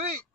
Yeah!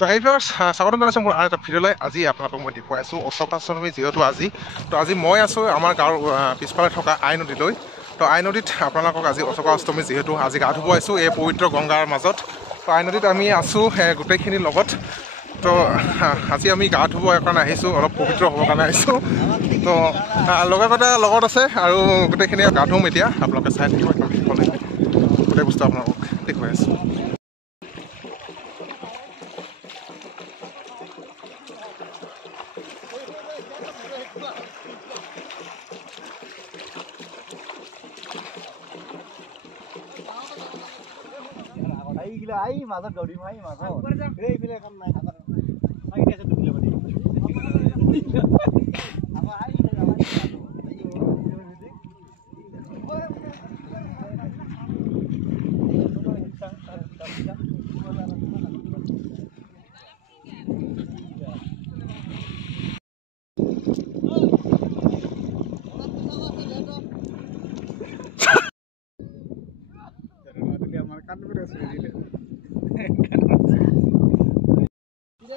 তো এই viewers স্বাগতম জনাইছোঁ মোৰ আৰু এটা ভিডিঅ'লৈ। আজি আপোনালোকক মই দেখুৱাই আছোঁ অশোক অষ্টমী যিহেতু আজি। তো আজি মই আছোঁ আমাৰ গাঁৱৰ পিছফালে থকা আই নদীলৈ। তো আই নদীত আপোনালোকক আজি অশোক অষ্টমী যিহেতু আজি গা ধুব আহিছোঁ এই পবিত্ৰ গংগাৰ মাজত। তো আই নদীত আমি আছোঁ গোটেইখিনিৰ লগত। তো আজি আমি গা ধুব কাৰণে আহিছোঁ, অলপ পবিত্ৰ হ'বৰ কাৰণে আহিছোঁ। তো লগৰকেইটা লগত আছে আৰু গোটেইখিনি গা ধুম এতিয়া। আপোনালোকে চাই থাকিব একদম শেষলৈ, গোটেই বস্তু আপোনালোকক দেখুৱাই আছোঁ। आई माझा गौरी माई माझा रे इफाले काम নাই সাগৰ লাগি আছে দুবিলে মানে আবা আই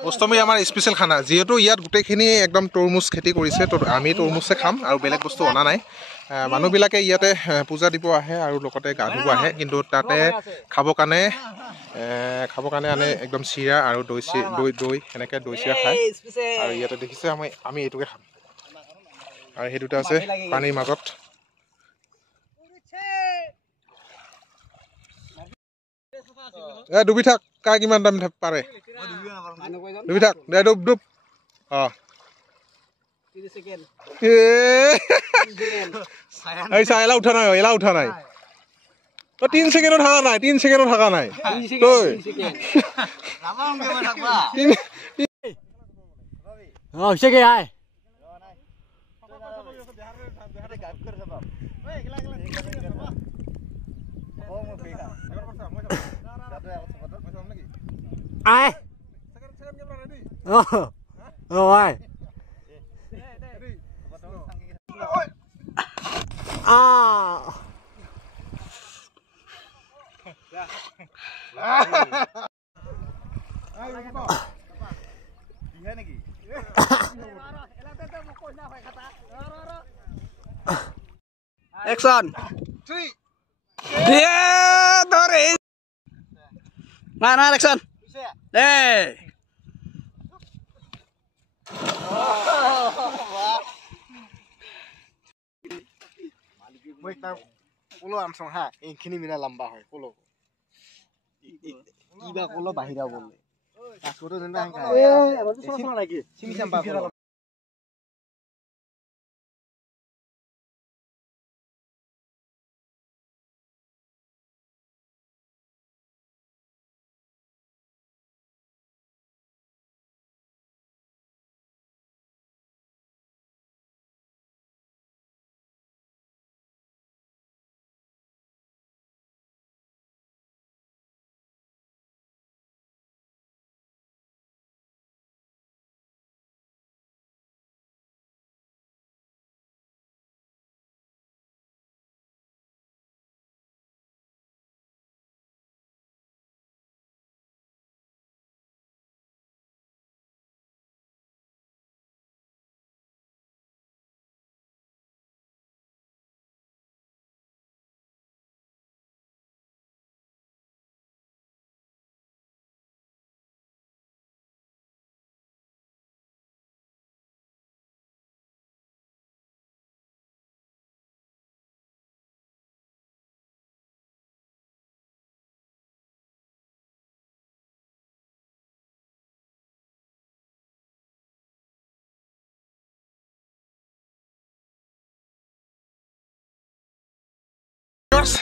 অষ্টমী আমাৰ স্পেচিয়েল খানা, যিহেতু ইয়াত গোটেইখিনি একদম তৰমুজ খেতি কৰিছে। তো আমি তৰমুজে খাম আৰু বেলেগ বস্তু অনা নাই। মানুহবিলাকে ইয়াতে পূজা দিব আহে আৰু লগতে গা ধুব আহে, কিন্তু তাতে খাবৰ কাৰণে আনে একদম চিৰা আৰু দৈ এনেকৈ দৈ চিৰা খায়। আৰু ইয়াতে দেখিছে আমি এইটোকে খাম। আৰু সেই দুটা আছে পানীৰ মাজত। ডুবি থাক, কাৰ কিমান দাম পাৰে ডুবি থাক, দে ডুব ডুব। এলা উঠা নাই, এলা উঠা নাই। 3 ছেকেণ্ডো থকা নাই, 3 ছেকেণ্ডো থকা নাই। হৈছে কি আই আই আই Action! 3 Yeah, ধরে না action. Hey. মই তাৰ কোলো আনছো হা এইখিনি মিনা লম্বা হয় কোলো কিবা কোলো বাহিৰা বলে কাকটো যেনবা হাঙ্কা এ আমাৰটো চলা লাগি চিমি চাম্পা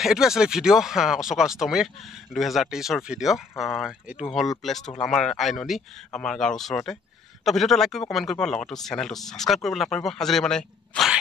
এইটোৱে আছিলে ভিডিঅ' অশোকা অষ্টমীৰ 2023 ভিডিঅ'। এইটো হ'ল প্লেচটো হ'ল আমাৰ আই নদী, আমাৰ গাঁৱৰ ওচৰতে। তো ভিডিঅ'টো লাইক কৰিব, কমেণ্ট কৰিব, লগতো চেনেলটো ছাবস্ক্ৰাইব কৰিবলৈ নাপাহৰিব। আজিলৈ মানে বাই।